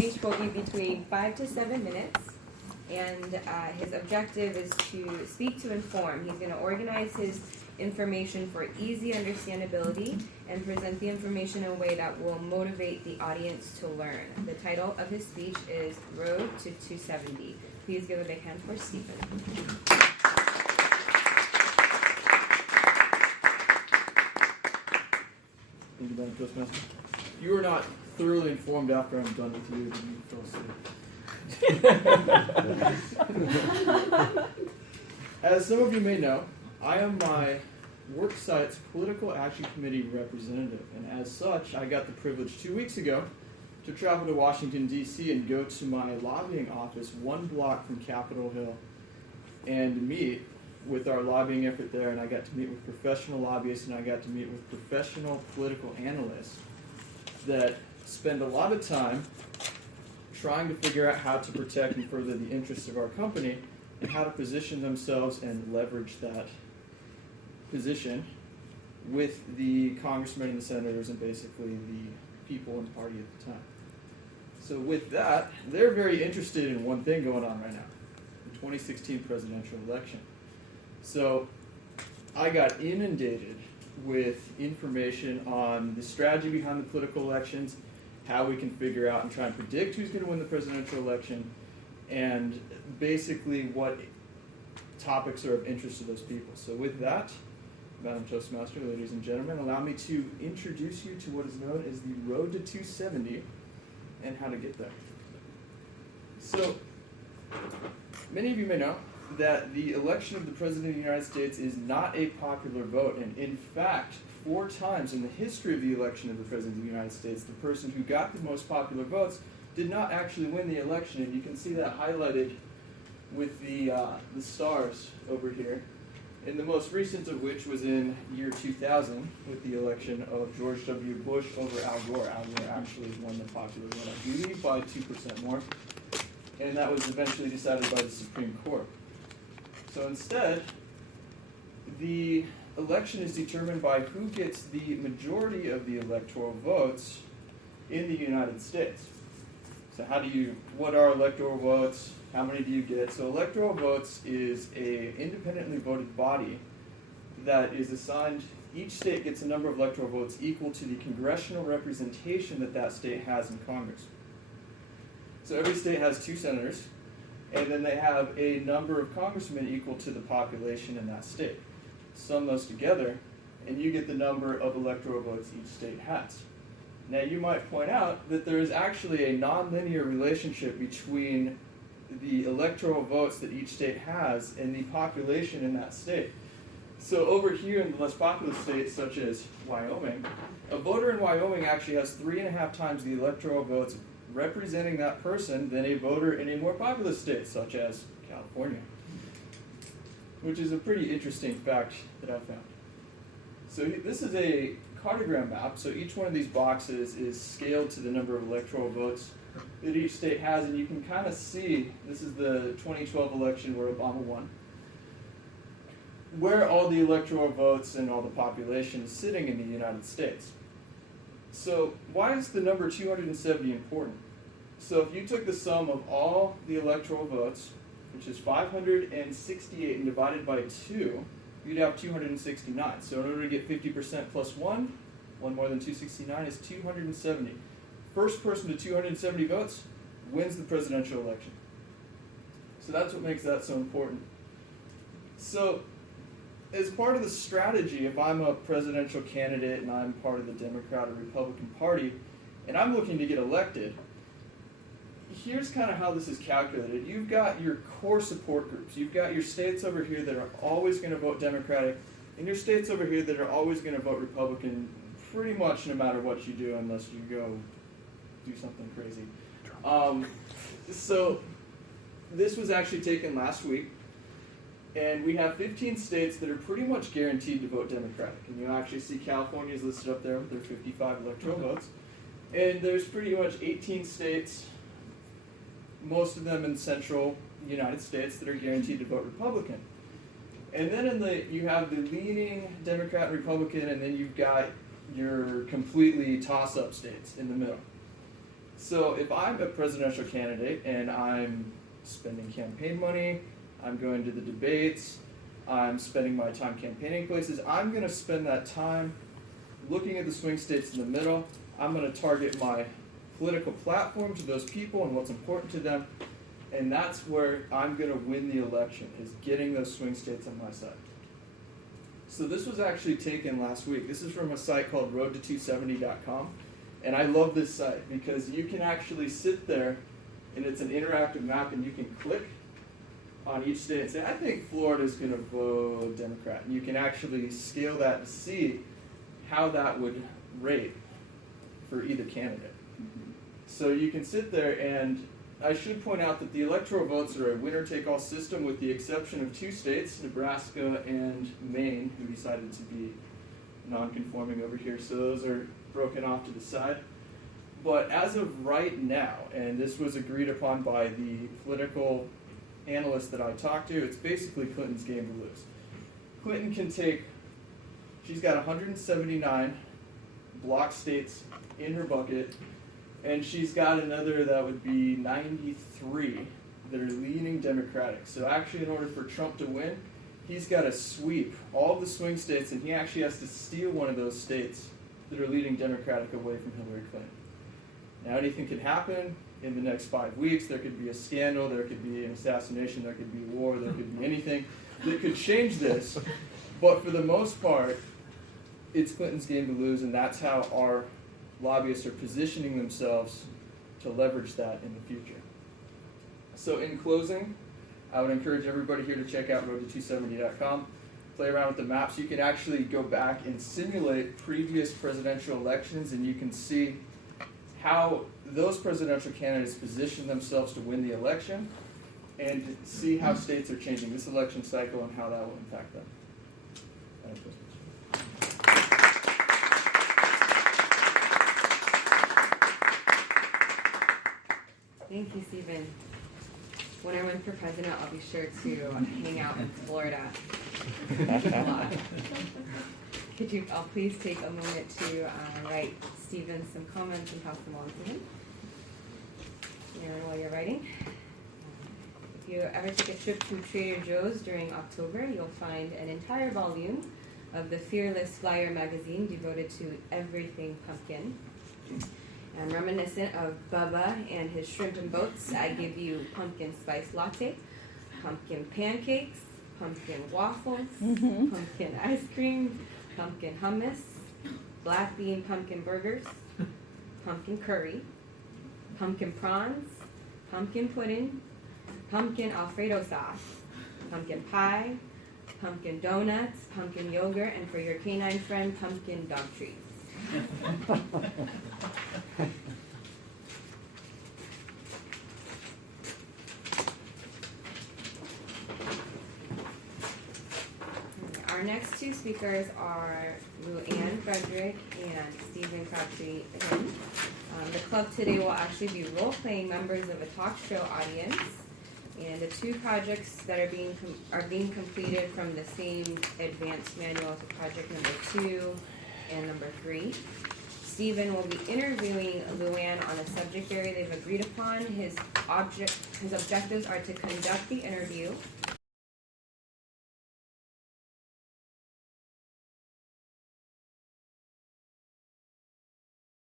speech will be between 5 to 7 minutes, and his objective is to speak to inform. He's going to organize his information for easy understandability and present the information in a way that will motivate the audience to learn. The title of his speech is Road to 270. Please give a big hand for Stephen. Thank you, Madam Toastmaster. You are not thoroughly informed after I'm done with you, then you feel asleep. As some of you may know, I am my work site's Political Action Committee representative, and as such, I got the privilege 2 weeks ago to travel to Washington, D.C. and go to my lobbying office 1 block from Capitol Hill and meet with our lobbying effort there, and I got to meet with professional lobbyists, and I got to meet with professional political analysts that spend a lot of time trying to figure out how to protect and further the interests of our company and how to position themselves and leverage that position with the congressmen and the senators and basically the people in the party at the time. So with that, they're very interested in one thing going on right now, the 2016 presidential election. So I got inundated with information on the strategy behind the political elections, how we can figure out and try and predict who's going to win the presidential election, and basically what topics are of interest to those people. So with that, Madam Toastmaster, ladies and gentlemen, allow me to introduce you to what is known as the Road to 270 and how to get there. So many of you may know that the election of the President of the United States is not a popular vote, and in fact, 4 times in the history of the election of the President of the United States, the person who got the most popular votes did not actually win the election, and you can see that highlighted with the stars over here, and the most recent of which was in year 2000 with the election of George W. Bush over Al Gore. Al Gore actually won the popular vote, I believe, by 2% more, and that was eventually decided by the Supreme Court. So instead, the election is determined by who gets the majority of the electoral votes in the United States. So what are electoral votes? How many do you get? So electoral votes is an independently voted body that is assigned, each state gets a number of electoral votes equal to the congressional representation that state has in Congress. So every state has 2 senators, and then they have a number of congressmen equal to the population in that state. Sum those together, and you get the number of electoral votes each state has. Now you might point out that there is actually a nonlinear relationship between the electoral votes that each state has and the population in that state. So over here in the less populous states, such as Wyoming, a voter in Wyoming actually has 3.5 times the electoral votes representing that person than a voter in a more populous state, such as California, which is a pretty interesting fact that I found. So this is a cartogram map, so each one of these boxes is scaled to the number of electoral votes that each state has, and you can kind of see, this is the 2012 election where Obama won, where all the electoral votes and all the population is sitting in the United States. So why is the number 270 important? So if you took the sum of all the electoral votes, which is 568, and divided by 2, you'd have 269. So in order to get 50% plus 1 more than 269 is 270. First person to 270 votes wins the presidential election. So that's what makes that so important. So as part of the strategy, if I'm a presidential candidate and I'm part of the Democrat or Republican Party, and I'm looking to get elected, here's kind of how this is calculated. You've got your core support groups. You've got your states over here that are always going to vote Democratic, and your states over here that are always going to vote Republican pretty much no matter what you do, unless you go do something crazy. So this was actually taken last week. And we have 15 states that are pretty much guaranteed to vote Democratic. And you'll actually see California is listed up there with their 55 electoral votes. And there's pretty much 18 states, most of them in central United States, that are guaranteed to vote Republican. And then you have the leaning Democrat and Republican, and then you've got your completely toss-up states in the middle. So if I'm a presidential candidate and I'm spending campaign money, I'm going to the debates, I'm spending my time campaigning places, I'm going to spend that time looking at the swing states in the middle. I'm going to target my political platform to those people and what's important to them. And that's where I'm going to win the election, is getting those swing states on my side. So this was actually taken last week. This is from a site called roadto270.com. And I love this site because you can actually sit there and it's an interactive map and you can click on each state and say, I think Florida's going to vote Democrat. And you can actually scale that to see how that would rate for either candidate. So you can sit there, and I should point out that the electoral votes are a winner-take-all system with the exception of 2 states, Nebraska and Maine, who decided to be non-conforming over here. So those are broken off to the side. But as of right now, and this was agreed upon by the political analysts that I talked to, it's basically Clinton's game to lose. Clinton can take, she's got 179 block states in her bucket, and she's got another that would be 93 that are leaning Democratic. So actually, in order for Trump to win, he's got to sweep all the swing states, and he actually has to steal one of those states that are leading Democratic away from Hillary Clinton. Now, anything could happen in the next 5 weeks. There could be a scandal, there could be an assassination, there could be war, there could be anything that could change this. But for the most part, it's Clinton's game to lose, and that's how our lobbyists are positioning themselves to leverage that in the future. So in closing, I would encourage everybody here to check out roadto270.com. Play around with the maps. You can actually go back and simulate previous presidential elections, and you can see how those presidential candidates position themselves to win the election, and see how states are changing this election cycle and how that will impact them. Thank you, Stephen. When I run for president, I'll be sure to hang out in Florida a lot. Could you all please take a moment to write Stephen some comments and pass them on to him? And while you're writing, if you ever take a trip to Trader Joe's during October, you'll find an entire volume of the Fearless Flyer magazine devoted to everything pumpkin. And reminiscent of Bubba and his shrimp and boats, I give you pumpkin spice latte, pumpkin pancakes, pumpkin waffles, pumpkin ice cream, pumpkin hummus, black bean pumpkin burgers, pumpkin curry, pumpkin prawns, pumpkin pudding, pumpkin Alfredo sauce, pumpkin pie, pumpkin donuts, pumpkin yogurt, and for your canine friend, pumpkin dog treats. Our next 2 speakers are Luann Frederick and Stephen Crabtree. The club today will actually be role-playing members of a talk show audience, and the 2 projects that are being completed from the same advanced manual to project number 2 and number 3. Stephen will be interviewing Luann on a subject area they've agreed upon. His objectives are to conduct the interview,